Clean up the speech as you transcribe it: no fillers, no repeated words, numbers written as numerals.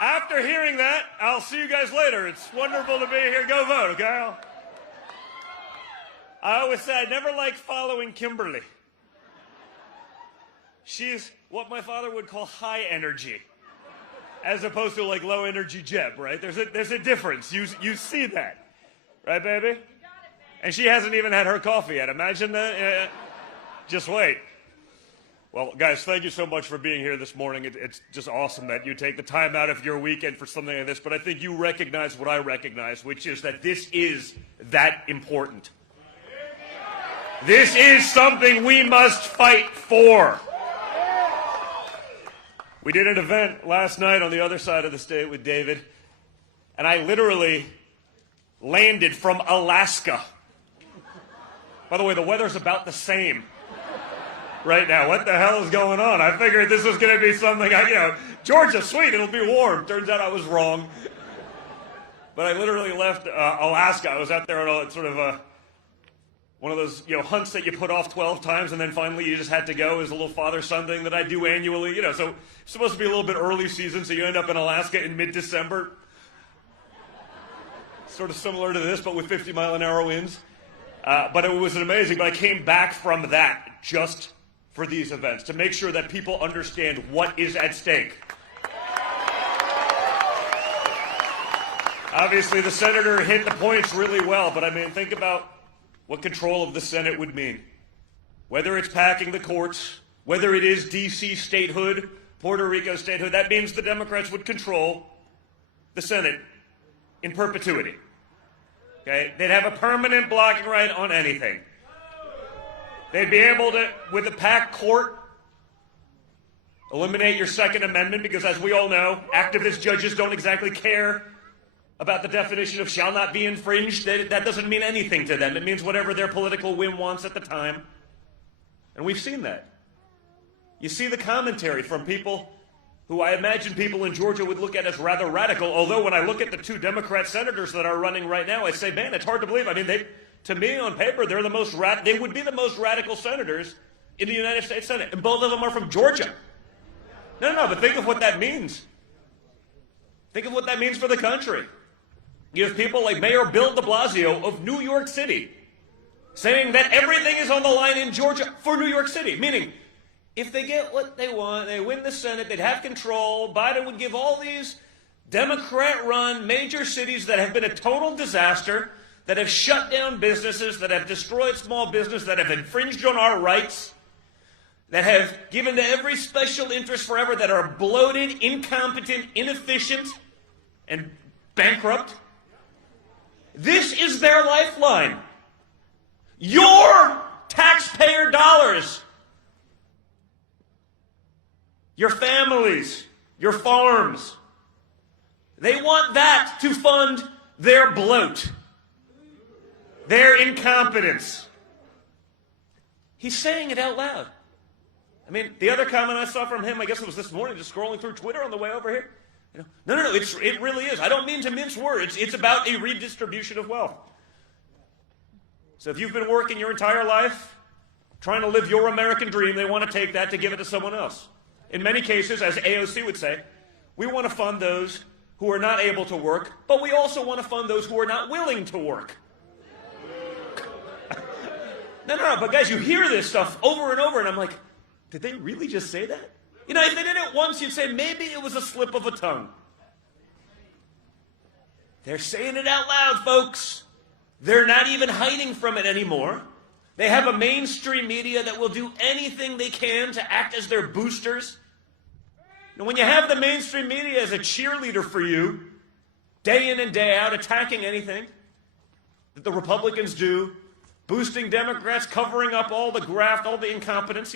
After hearing that, I'll see you guys later. It's wonderful to be here. Go vote, okay? I always say I never liked following Kimberly. She's what my father would call high energy, as opposed to like low energy Jeb, right? There's a difference. You see that, right, baby? And she hasn't even had her coffee yet. Imagine that. Just wait. Well, guys, thank you so much for being here this morning. It's just awesome that you take the time out of your weekend for something like this. But I think you recognize what I recognize, which is that this is that important. This is something we must fight for. We did an event last night on the other side of the state with David, and I literally landed from Alaska. By the way, the weather's about the same right now. What the hell is going on? I figured this was going to be something, Georgia, sweet, it'll be warm. Turns out I was wrong. But I literally left Alaska. I was out there on sort of one of those, hunts that you put off 12 times and then finally you just had to go. It was a little father-son thing that I do annually, so it's supposed to be a little bit early season, so you end up in Alaska in mid-December. Sort of similar to this, but with 50-mile-an-hour winds. But it was amazing. But I came back from that just for these events, to make sure that people understand what is at stake. Obviously, the senator hit the points really well, but think about what control of the Senate would mean. Whether it's packing the courts, whether it is D.C. statehood, Puerto Rico statehood, that means the Democrats would control the Senate in perpetuity. Okay? They'd have a permanent blocking right on anything. They'd be able to, with a packed court, eliminate your Second Amendment, because as we all know, activist judges don't exactly care about the definition of shall not be infringed. That doesn't mean anything to them. It means whatever their political whim wants at the time. And we've seen that. You see the commentary from people who I imagine people in Georgia would look at as rather radical, although when I look at the two Democrat senators that are running right now, I say, man, it's hard to believe. To me, on paper, they would be the most radical senators in the United States Senate, and both of them are from Georgia. No, but think of what that means. Think of what that means for the country. You have people like Mayor Bill de Blasio of New York City saying that everything is on the line in Georgia for New York City, meaning if they get what they want, they win the Senate, they'd have control, Biden would give all these Democrat-run major cities that have been a total disaster, that have shut down businesses, that have destroyed small business, that have infringed on our rights, that have given to every special interest forever, that are bloated, incompetent, inefficient, and bankrupt. This is their lifeline. Your taxpayer dollars. Your families, your farms. They want that to fund their bloat, their incompetence. He's saying it out loud. The other comment I saw from him, I guess it was this morning, just scrolling through Twitter on the way over here. No, it really is. I don't mean to mince words. It's about a redistribution of wealth. So if you've been working your entire life, trying to live your American dream, they want to take that to give it to someone else. In many cases, as AOC would say, we want to fund those who are not able to work, but we also want to fund those who are not willing to work. No, but guys, you hear this stuff over and over, and I'm like, did they really just say that? If they did it once, you'd say maybe it was a slip of a tongue. They're saying it out loud, folks. They're not even hiding from it anymore. They have a mainstream media that will do anything they can to act as their boosters. And when you have the mainstream media as a cheerleader for you, day in and day out, attacking anything that the Republicans do, boosting Democrats, covering up all the graft, all the incompetence,